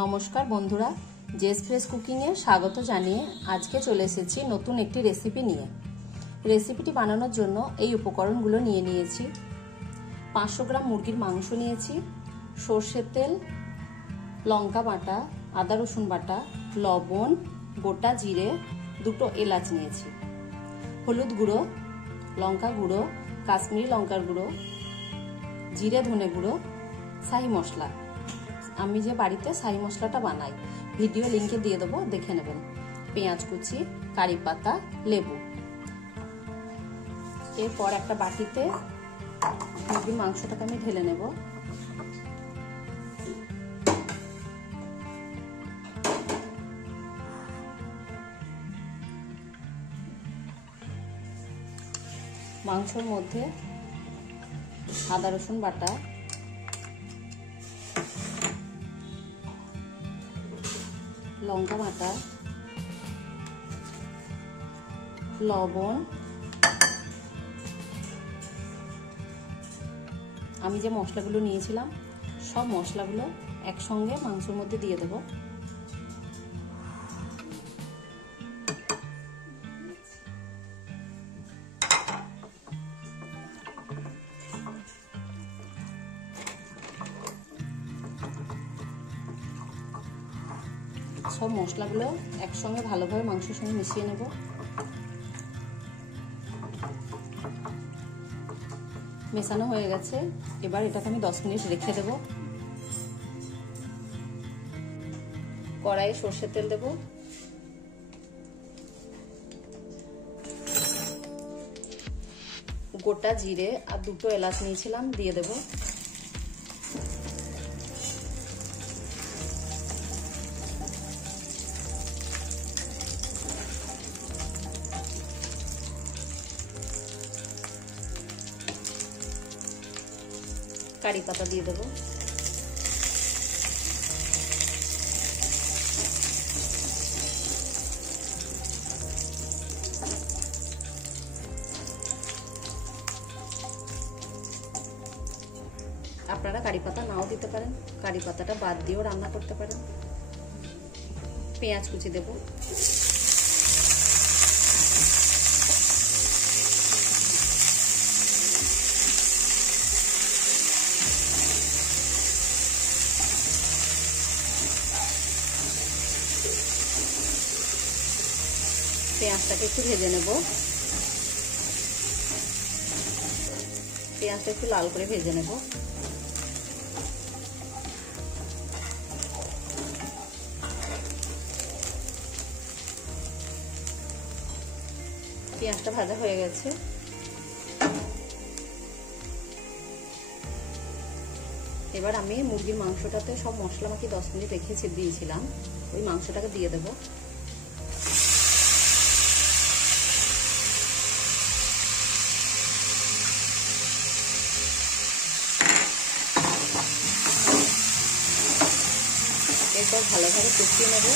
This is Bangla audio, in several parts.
নমস্কার বন্ধুরা, জেস ফ্রেশ কুকিংয়ে স্বাগত জানিয়ে আজকে চলে এসেছি নতুন একটি রেসিপি নিয়ে। রেসিপিটি বানানোর জন্য এই উপকরণগুলো নিয়ে নিয়েছি। 500 গ্রাম মুরগির মাংস নিয়েছি, সর্ষের তেল, লঙ্কা বাটা, আদা রসুন বাটা, লবণ, গোটা জিরে, 2টো এলাচ নিয়েছি, হলুদ গুঁড়ো, লঙ্কা গুঁড়ো, কাশ্মীরি লঙ্কার গুঁড়ো, জিরে ধনে গুঁড়ো, শাহি মশলা। আমি যে বাড়িতে শাহি মশলাটা বানাই ভিডিও লিংকে দিয়ে দেবো, দেখে নেবেন। পেঁয়াজ কুচি, কারি পাতা, লেবু। এরপর একটা বাটিতে মুরগির মাংসটাকে আমি ঢেলে নেব। মাংসর মধ্যে আদা রসুন বাটা, লঙ্কা বাটা, লবণ, আমি যে মশলাগুলো নিয়েছিলাম সব মশলাগুলো একসঙ্গে মাংসের মধ্যে দিয়ে দেব। সব মশলাগুলো একসঙ্গে ভালোভাবে মাংসের সঙ্গে মিশিয়ে নেব। মেশানো হয়ে গেছে, এবার এটাকে আমি 10 মিনিট রেখে দেব। কড়াইয়ে সর্ষের তেল দেব, গোটা জিরে আর 2টো এলাচ নিয়েছিলাম দিয়ে দেব। কারি পাতা দিয়ে দেবো। আপনারা কারি পাতা নাও দিতে পারেন, কারি পাতাটা বাদ দিয়েও রান্না করতে পারেন। পেঁয়াজ কুচি দেব, পেঁয়াজটাকে একটু ভেজে নেব। পেঁয়াজটা একটু লাল করে ভেজে নেব। পেঁয়াজটা ভাজা হয়ে গেছে, এবার আমি মুরগির মাংসটাতে সব মশলা মাখিয়ে 10 মিনিট রেখে দিয়েছিলাম, ওই মাংসটাকে দিয়ে দেব। এরপর ভালোভাবে কষিয়ে নেব।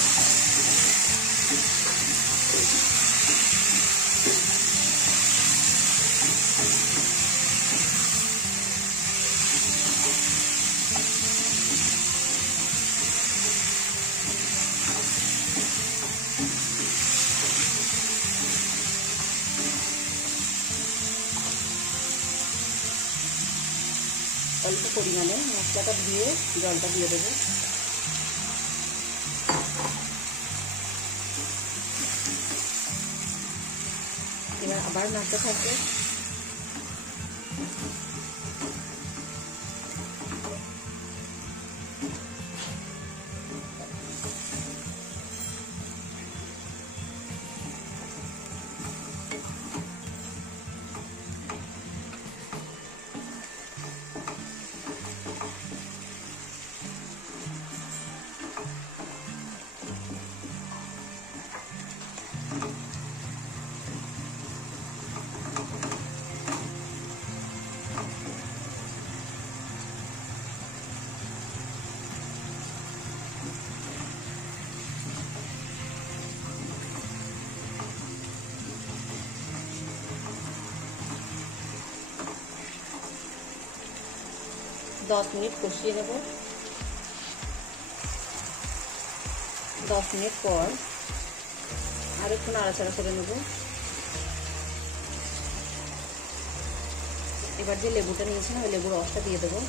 অল্প পরিমাণে মশলাটা ধুয়ে জলটা দিয়ে দেবো। এবার আবার নাড়তে থাকবে। दस मिनट कषिए नेब। 10 মিনিট পর আর একটু নাড়াচাড়া করে নেব। এবার যে লেবুটা নিয়েছিলাম ওই লেবুর রসটা দিয়ে দেবো।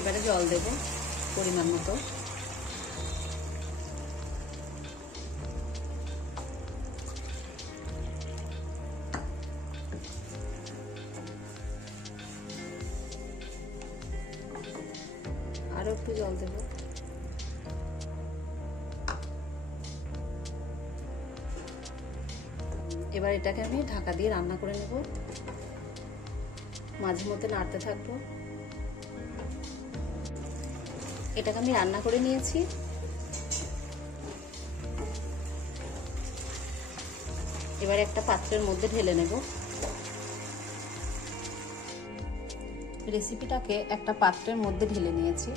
এবারে জল দেব পরিমাণ মতো। আরো একটু জল দেব। এবার এটাকে আমি ঢাকা দিয়ে রান্না করে নেব। মাঝে মধ্যে নাড়তে থাকবো। এটাকে আমি রান্না করে নিয়েছি। এবার একটা পাত্রের মধ্যে ঢেলে নেব। রেসিপিটাকে একটা পাত্রের মধ্যে ঢেলে নিয়েছি।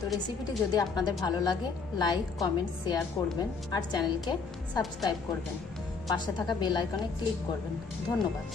তো রেসিপিটি যদি আপনাদের ভালো লাগে লাইক, কমেন্ট, শেয়ার করবেন আর চ্যানেলকে সাবস্ক্রাইব করবেন। পাশে থাকা বেল আইকনে ক্লিক করবেন। ধন্যবাদ।